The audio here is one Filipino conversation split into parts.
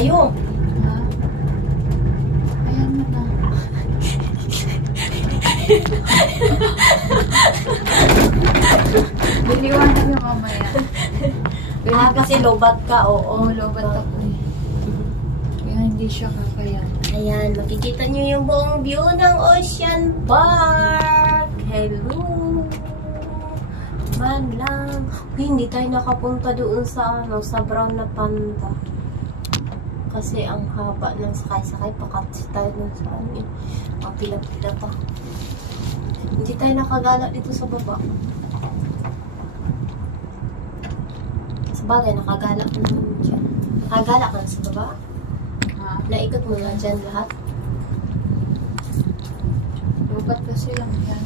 tayo. Ha? Ayan mo na. Diliwanag yung mamaya. Kasi lobat ka, oo. Lobat ako eh. Kaya hindi siya kakaya. Ayan, makikita nyo yung buong view ng Ocean Park. Hello. Man lang. Uy, hindi tayo nakapunta doon sa sa Brown na Panda. Kasi ang haba ng sakay-sakay. Pakatsi tayo dun sa ang pila-pila pa. Hindi tayo nakagala dito sa baba. Sa bagay, nakagala ka naman dyan. Nakagala ka na sa baba? Ha? Naikot mo na dyan lahat? Lobat kasi lang yan.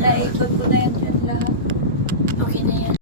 Naikot ko na yan